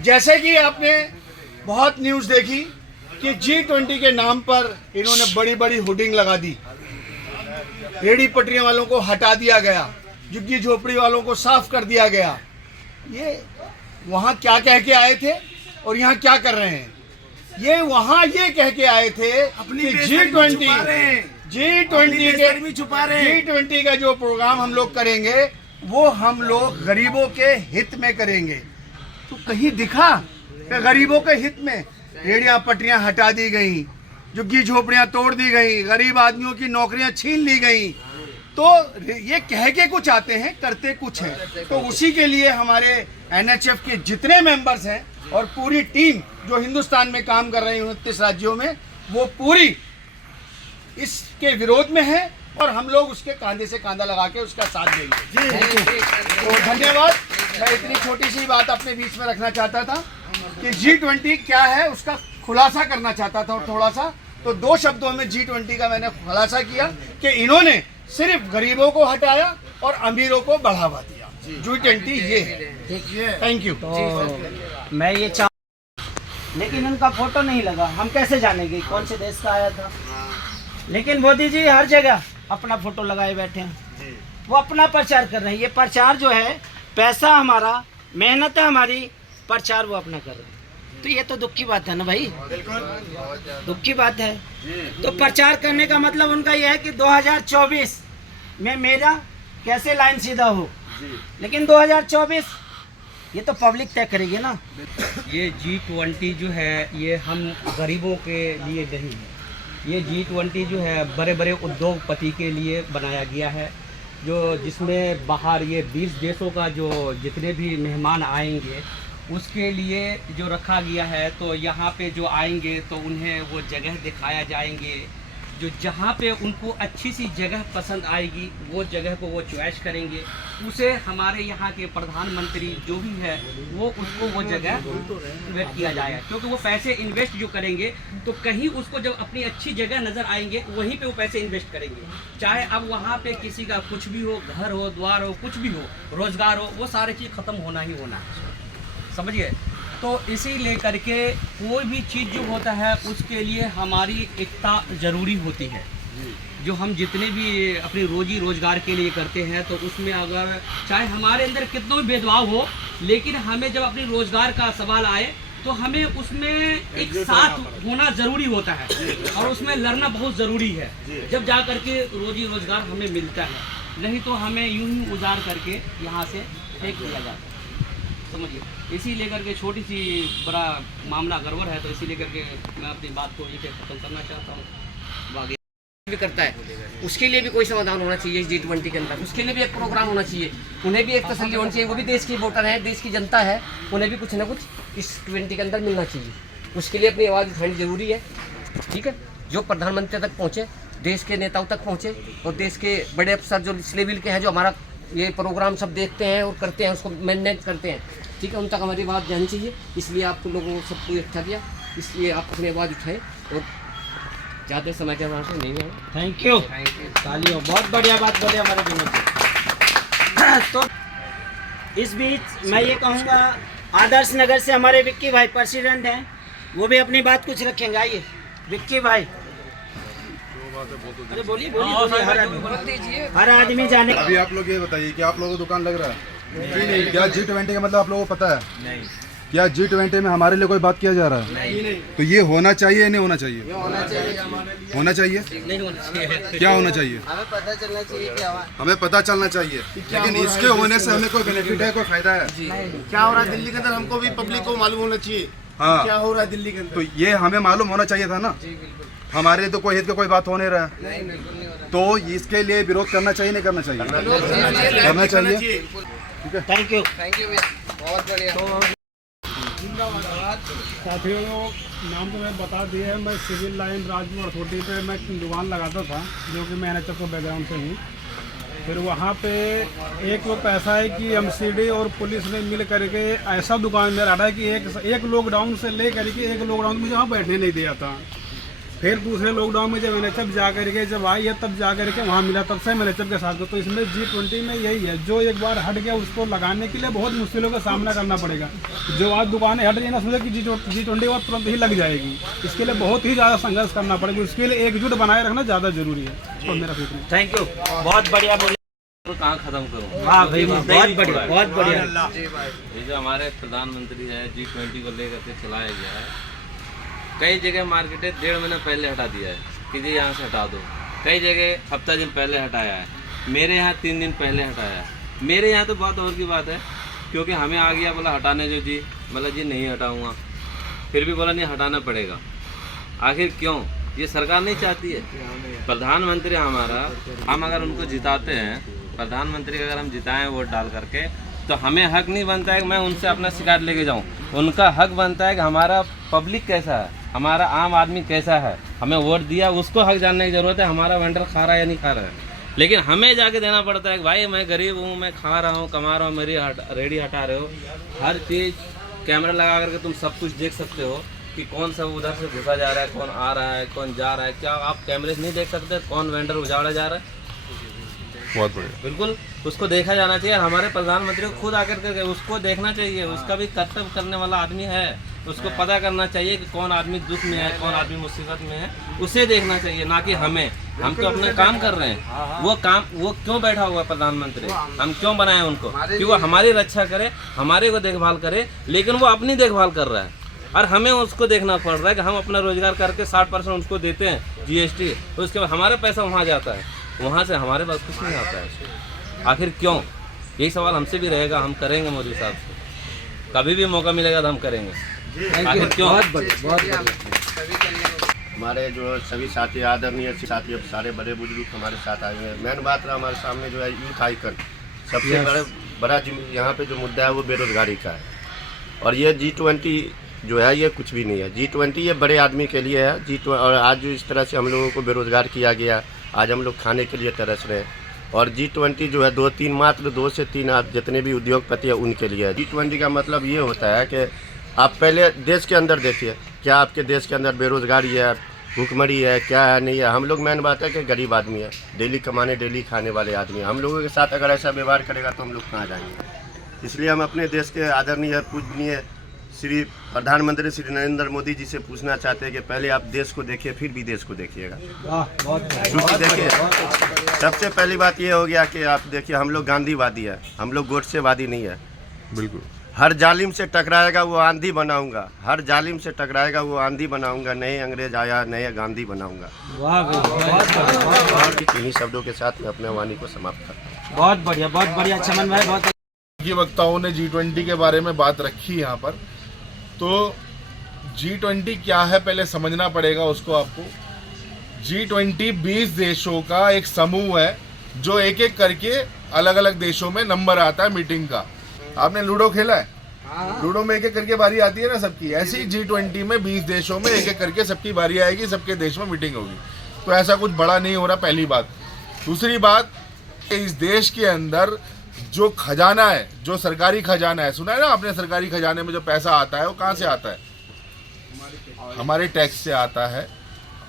जैसे कि आपने बहुत न्यूज़ देखी कि G20 के नाम पर इन्होंने बड़ी बड़ी होर्डिंग लगा दी, रेहड़ी पटरियों वालों को हटा दिया गया, झुग्गी झोपड़ी वालों को साफ कर दिया गया। ये वहाँ क्या कह के आए थे और यहाँ क्या कर रहे हैं? ये वहाँ ये कह के आए थे अपनी G20 का जो प्रोग्राम हम लोग करेंगे वो हम लोग गरीबों के हित में करेंगे। तो कहीं दिखा कि गरीबों के हित में रेहड़ियाँ पटरियाँ हटा दी गई, झुग्गी झोपड़ियाँ तोड़ दी गई, गरीब आदमियों की नौकरियाँ छीन ली गई। तो ये कह के कुछ आते हैं, करते कुछ हैं। तो उसी के लिए हमारे NHF के जितने मेंबर्स हैं और पूरी टीम जो हिंदुस्तान में काम कर रही है 29 राज्यों में, वो पूरी इसके विरोध में है और हम लोग उसके कांधे से कांधा लगा के उसका साथ देंगे। तो धन्यवाद। मैं इतनी छोटी सी बात अपने बीच में रखना चाहता था कि G20 क्या है उसका खुलासा करना चाहता था, और थोड़ा सा तो 2 शब्दों में G20 का मैंने खुलासा किया कि इन्होंने सिर्फ गरीबों को हटाया और अमीरों को बढ़ावा दिया। G20 ये है। Thank you. तो मैं ये लेकिन उनका फोटो नहीं लगा, हम कैसे जानेंगे कौन से देश का आया था? लेकिन मोदी जी हर जगह अपना फोटो लगाए बैठे हैं, वो अपना प्रचार कर रहे हैं। ये प्रचार जो है, पैसा हमारा, मेहनत है हमारी, प्रचार वो अपना कर रहे हैं। तो ये तो दुख की बात है ना भाई, दुख की बात है। तो प्रचार करने का मतलब उनका ये है कि 2024 में मेरा कैसे लाइन सीधा हो, लेकिन 2024 ये तो पब्लिक तय करेगी ना। ये G20 जो है ये हम गरीबों के लिए नहीं है, ये G20 जो है बड़े बड़े उद्योगपति के लिए बनाया गया है, जो जिसमें बाहर ये 20 देशों का जो जितने भी मेहमान आएंगे उसके लिए जो रखा गया है। तो यहाँ पे जो आएंगे तो उन्हें वो जगह दिखाया जाएंगे, जो जहाँ पे उनको अच्छी सी जगह पसंद आएगी वो जगह को वो चॉइस करेंगे, उसे हमारे यहाँ के प्रधानमंत्री जो भी है वो उसको वो जगह इन्वेस्ट किया जाएगा। क्योंकि वो पैसे इन्वेस्ट जो करेंगे तो कहीं उसको जब अपनी अच्छी जगह नज़र आएंगे वहीं पे वो पैसे इन्वेस्ट करेंगे। चाहे अब वहाँ पे किसी का कुछ भी हो, घर हो, द्वार हो, कुछ भी हो, रोज़गार हो, वो सारी चीज़ ख़त्म होना ही होना है, समझिए। तो इसी लेकर के कोई भी चीज़ जो होता है उसके लिए हमारी एकता ज़रूरी होती है। जो हम जितने भी अपनी रोजी रोज़गार के लिए करते हैं तो उसमें अगर चाहे हमारे अंदर कितना भी भेदभाव हो, लेकिन हमें जब अपनी रोज़गार का सवाल आए तो हमें उसमें एक साथ होना ज़रूरी होता है और उसमें लड़ना बहुत ज़रूरी है, जब जा कर के रोजी रोज़गार हमें मिलता है। नहीं तो हमें यूं ही उजाड़ करके यहाँ से फेंक दिया जाता है, समझिए। इसी लेकर के छोटी सी बड़ा मामला गड़बड़ है, तो इसी लेकर के मैं अपनी बात को यहीं पे खत्म करना चाहता हूँ। आगे भी करता है उसके लिए भी कोई समाधान होना चाहिए G20 के अंदर, उसके लिए भी एक प्रोग्राम होना चाहिए, उन्हें भी एक तसल्ली होनी चाहिए। वो भी देश की वोटर है, देश की जनता है, उन्हें भी कुछ ना कुछ इस 20 के अंदर मिलना चाहिए। उसके लिए अपनी आवाज़ उठानी जरूरी है, ठीक है। जो प्रधानमंत्री तक पहुँचे, देश के नेताओं तक पहुँचे और देश के बड़े अफसर जो इस लेवल के हैं, जो हमारा ये प्रोग्राम सब देखते हैं और करते हैं, उसको मैनेज करते हैं, ठीक है, उन तक हमारी बात जानी चाहिए। इसलिए आप लोगों को सबको इकट्ठा किया, इसलिए आप अपनी आवाज़ उठाएं और ज़्यादा समाचार वहाँ से नहीं है। थैंक यू, तालियों, बहुत बढ़िया बात बोले हमारे विनोद जी। तो इस बीच मैं ये कहूँगा, आदर्श नगर से हमारे विक्की भाई प्रेसिडेंट हैं, वो भी अपनी बात कुछ रखेंगे। आइए विक्की भाई। अरे बोलिए बोलिए, हर आदमी जाने। अभी आप लोग ये बताइए कि आप लोगों को दुकान लग रहा है क्या G20 का मतलब आप लोगों को पता है? नहीं। क्या G20 में हमारे लिए कोई बात किया जा रहा है? नहीं। तो ये होना चाहिए नहीं होना चाहिए? होना चाहिए। नहीं होना चाहिए। क्या होना चाहिए? हमें पता चलना चाहिए क्या हुआ, हमें पता चलना चाहिए, लेकिन इसके होने से हमें कोई बेनिफिट है, कोई फायदा है? क्या हो रहा है दिल्ली के अंदर हमको भी पब्लिक को मालूम होना चाहिए। हाँ, क्या हो रहा है दिल्ली के अंदर, तो ये हमें मालूम होना चाहिए था ना। हमारे लिए तो कोई हित का कोई बात हो नहीं रहा है, तो इसके लिए विरोध करना चाहिए नहीं करना चाहिए? करना चाहिए, ठीक है। थैंक यू, बहुत बढ़िया। साथियों, नाम तो मैं बता दिया है। मैं सिविल लाइन राजपुर अथॉरिटी पे मैं दुकान लगाता था, जो कि मैं NHF के बैकग्राउंड से हूँ। फिर वहाँ पे एक वक्त ऐसा है कि MCD और पुलिस ने मिल करके ऐसा दुकान में रहा है कि एक लॉकडाउन से ले करके एक लॉकडाउन मुझे वहाँ बैठने नहीं दिया था। फिर दूसरे लॉकडाउन में जब एनएचएफ जा करके जब आई है तब जा करके वहाँ मिला, तब से एनएचएफ के साथ। तो इसमें G20 में यही है, जो एक बार हट गया उसको लगाने के लिए बहुत मुश्किलों का सामना करना पड़ेगा। जो आज दुकानें हट रही है ना, समझे कि G20 बाद तुरंत ही लग जाएगी, इसके लिए बहुत ही ज़्यादा संघर्ष करना पड़ेगा। इसके लिए एकजुट बनाए रखना ज़्यादा जरूरी है। तो मेरा फिक्र। थैंक यू, बहुत बढ़िया बोले। तो कहाँ खत्म करूँ। वाह भाई, बहुत बढ़िया, बहुत बढ़िया। ये जो हमारे प्रधानमंत्री है G20 को लेकर के चलाया गया है, कई जगह मार्केटें 1.5 महीना पहले हटा दिया है कि जी यहाँ से हटा दो। कई जगह हफ्ता दिन पहले हटाया है, मेरे यहाँ 3 दिन पहले हटाया है। मेरे यहाँ तो बहुत और की बात है, क्योंकि हमें आ गया बोला हटाने जो जी, बोला जी नहीं हटाऊँगा, फिर भी बोला नहीं हटाना पड़ेगा। आखिर क्यों? ये सरकार नहीं चाहती है। प्रधानमंत्री हमारा, हम अगर उनको जिताते हैं, प्रधानमंत्री का अगर हम जिताएं वोट डाल करके, तो हमें हक नहीं बनता है कि मैं उनसे अपना शिकायत लेके जाऊं। उनका हक बनता है कि हमारा पब्लिक कैसा है, हमारा आम आदमी कैसा है, हमें वोट दिया उसको हक जानने की ज़रूरत है, हमारा वेंडर खा रहा है या नहीं खा रहा है। लेकिन हमें जाके देना पड़ता है कि भाई मैं गरीब हूँ, मैं खा रहा हूँ, कमा रहा हूँ, मेरी रेडी हटा रहे हो। हर चीज़ कैमरा लगा करके तुम सब कुछ देख सकते हो कि कौन सा उधर से घुसा जा रहा है, कौन आ रहा है, कौन जा रहा है। क्या आप कैमरे से नहीं देख सकते कौन वेंडर उजाड़ा जा रहा है? बहुत बढ़िया। बिल्कुल, उसको देखा जाना चाहिए। और हमारे प्रधानमंत्री को खुद आकर के उसको देखना चाहिए। उसका भी कर्तव्य करने वाला आदमी है, उसको पता करना चाहिए कि कौन आदमी दुख में है, कौन आदमी मुसीबत में है, उसे देखना चाहिए, ना कि हमें। हम तो अपने काम कर रहे हैं, वो क्यों बैठा हुआ प्रधानमंत्री? हम क्यों बनाए उनको? कि वो हमारी रक्षा करे, हमारे को देखभाल करे, लेकिन वो अपनी देखभाल कर रहा है और हमें उसको देखना पड़ रहा है कि हम अपना रोजगार करके 60% उसको देते हैं GST, तो उसके बाद हमारा पैसा वहाँ जाता है, वहाँ से हमारे पास कुछ नहीं आता है। आखिर क्यों? यही सवाल हमसे भी रहेगा, हम करेंगे मोदी साहब से, कभी भी मौका मिलेगा तो हम करेंगे। आखिर क्यों? हमारे जो सभी साथी, आदरणीय साथी, अब सारे बड़े बुजुर्ग हमारे साथ आए हैं। मेन बात रहा हमारे सामने जो है यूथ आइकन, सबसे बड़ा यहाँ पे जो मुद्दा है वो बेरोजगारी का है। और ये G20 जो है ये कुछ भी नहीं है। G20 ये बड़े आदमी के लिए है। और आज जो इस तरह से हम लोगों को बेरोजगार किया गया, आज हम लोग खाने के लिए तरस रहे हैं। और G20 जो है 2-3 मात्र 2 से 3 जितने भी उद्योगपति है उनके लिए है। G20 का मतलब ये होता है कि आप पहले देश के अंदर देखिए, क्या आपके देश के अंदर बेरोजगारी है, भूखमरी है, क्या है, नहीं है। हम लोग मेन बात है कि गरीब आदमी है, डेली कमाने डेली खाने वाले आदमी। हम लोगों के साथ अगर ऐसा व्यवहार करेगा तो हम लोग कहाँ जाएंगे? इसलिए हम अपने देश के आदरणीय पूजनीय श्री प्रधानमंत्री श्री नरेंद्र मोदी जी से पूछना चाहते हैं कि पहले आप देश को देखिए, फिर विदेश को देखिएगा। क्योंकि देखिए, सबसे पहली बात ये हो गया कि आप देखिए, हम लोग गांधीवादी है, हम लोग गोडसेवादी नहीं है। बिल्कुल। हर जालिम से टकराएगा वो आंधी बनाऊंगा, हर जालिम से टकराएगा वो आंधी बनाऊंगा, नए अंग्रेज आया नए गांधी बनाऊंगा। और इन्हीं शब्दों के साथ मैं अपने वाणी को समाप्त करता हूँ। बहुत बढ़िया, बहुत बढ़िया चमन भाई, बहुत की वक्ताओं ने G20 के बारे में बात रखी यहाँ पर। तो G20 क्या है पहले समझना पड़ेगा उसको आपको। G20 20 देशों का एक समूह है जो एक एक करके अलग अलग देशों में नंबर आता है मीटिंग का। आपने लूडो खेला है? लूडो में एक एक करके बारी आती है ना सबकी, ऐसे ही G20 में 20 देशों में एक एक करके सबकी बारी आएगी, सबके देश में मीटिंग होगी। तो ऐसा कुछ बड़ा नहीं हो रहा, पहली बात। दूसरी बात, इस देश के अंदर जो खजाना है, जो सरकारी खजाना है, सुना है ना आपने, सरकारी खजाने में जो पैसा आता है वो कहाँ से आता है? हमारे टैक्स से आता है।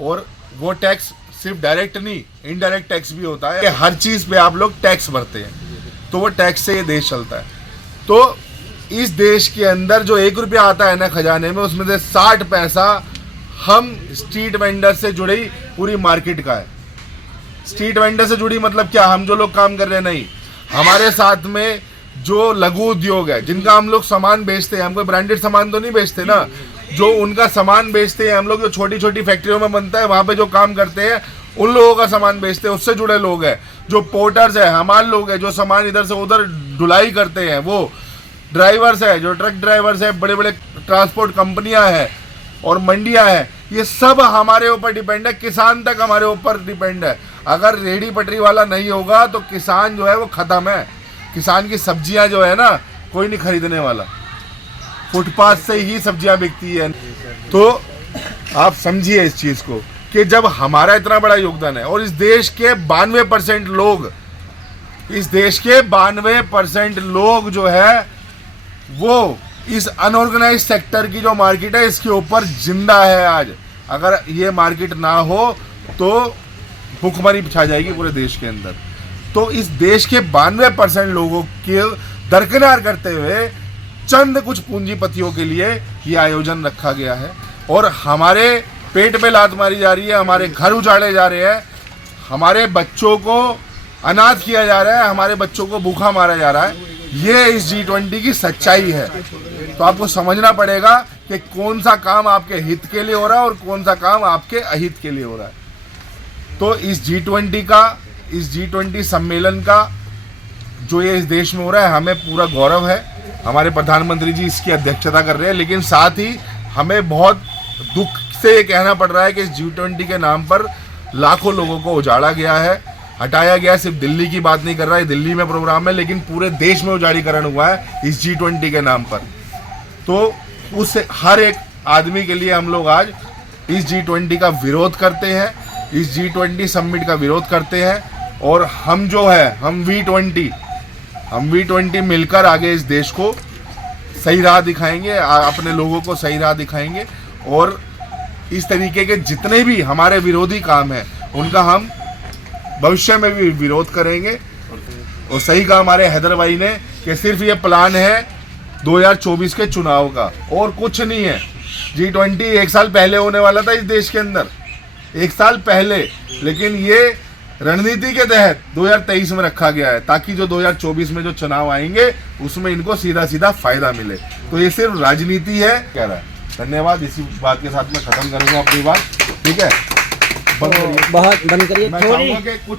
और वो टैक्स सिर्फ डायरेक्ट नहीं, इनडायरेक्ट टैक्स भी होता है। हर चीज पे आप लोग टैक्स भरते हैं, तो वो टैक्स से ये देश चलता है। तो इस देश के अंदर जो 1 रुपया आता है ना खजाने में, उसमें से 60 पैसा हम स्ट्रीट वेंडर से जुड़ी पूरी मार्केट का है। स्ट्रीट वेंडर से जुड़ी मतलब क्या? हम जो लोग काम कर रहे हैं नहीं, हमारे साथ में जो लघु उद्योग है, जिनका हम लोग सामान बेचते हैं, हम कोई ब्रांडेड सामान तो नहीं बेचते ना, जो उनका सामान बेचते हैं हम लोग, जो छोटी छोटी फैक्ट्रियों में बनता है वहाँ पे जो काम करते हैं उन लोगों का सामान बेचते हैं, उससे जुड़े लोग हैं। जो पोर्टर्स है, हमारे लोग हैं, जो सामान इधर से उधर ढुलाई करते हैं, वो ड्राइवर्स है, जो ट्रक ड्राइवर्स है, बड़े बड़े ट्रांसपोर्ट कंपनियां हैं और मंडियां हैं, ये सब हमारे ऊपर डिपेंड है। किसान तक हमारे ऊपर डिपेंड है। अगर रेहड़ी पटरी वाला नहीं होगा तो किसान जो है वो खत्म है। किसान की सब्जियां जो है ना, कोई नहीं खरीदने वाला, फुटपाथ से ही सब्जियां बिकती है। तो आप समझिए इस चीज को कि जब हमारा इतना बड़ा योगदान है और इस देश के 92% लोग, इस देश के 92% लोग जो है वो इस अनऑर्गेनाइज सेक्टर की जो मार्केट है इसके ऊपर जिंदा है आज। अगर ये मार्केट ना हो तो भूखमरी छा जाएगी पूरे देश के अंदर। तो इस देश के 92% लोगों के दरकिनार करते हुए चंद कुछ पूंजीपतियों के लिए ये आयोजन रखा गया है और हमारे पेट पे लात मारी जा रही है, हमारे घर उजाड़े जा रहे हैं, हमारे बच्चों को अनाथ किया जा रहा है, हमारे बच्चों को भूखा मारा जा रहा है। ये इस G20 की सच्चाई है। तो आपको समझना पड़ेगा कि कौन सा काम आपके हित के लिए हो रहा है और कौन सा काम आपके अहित के लिए हो रहा है। तो इस G20 सम्मेलन का जो ये इस देश में हो रहा है, हमें पूरा गौरव है। हमारे प्रधानमंत्री जी इसकी अध्यक्षता कर रहे हैं, लेकिन साथ ही हमें बहुत दुख से ये कहना पड़ रहा है कि इस G20 के नाम पर लाखों लोगों को उजाड़ा गया है, हटाया गया। सिर्फ दिल्ली की बात नहीं कर रहा है, दिल्ली में प्रोग्राम है, लेकिन पूरे देश में उजाड़ीकरण हुआ है इस G20 के नाम पर। तो उस हर एक आदमी के लिए हम लोग आज इस G20 का विरोध करते हैं, इस G20 समिट का विरोध करते हैं और हम जो है हम V20 मिलकर आगे इस देश को सही राह दिखाएंगे, अपने लोगों को सही राह दिखाएंगे और इस तरीके के जितने भी हमारे विरोधी काम हैं उनका हम भविष्य में भी विरोध करेंगे। और सही कहा हमारे हैदर भाई ने कि सिर्फ ये प्लान है 2024 के चुनाव का और कुछ नहीं है। G20 एक साल पहले होने वाला था इस देश के अंदर, एक साल पहले, लेकिन ये रणनीति के तहत 2023 में रखा गया है ताकि जो 2024 में जो चुनाव आएंगे उसमें इनको सीधा सीधा फायदा मिले। तो ये सिर्फ राजनीति है कह रहा है। धन्यवाद। इसी बात के साथ मैं खत्म करूंगा अपनी बात। ठीक है, बंद करिए। बहुत बंद करिए। मैं चाहूंगा कि कुछ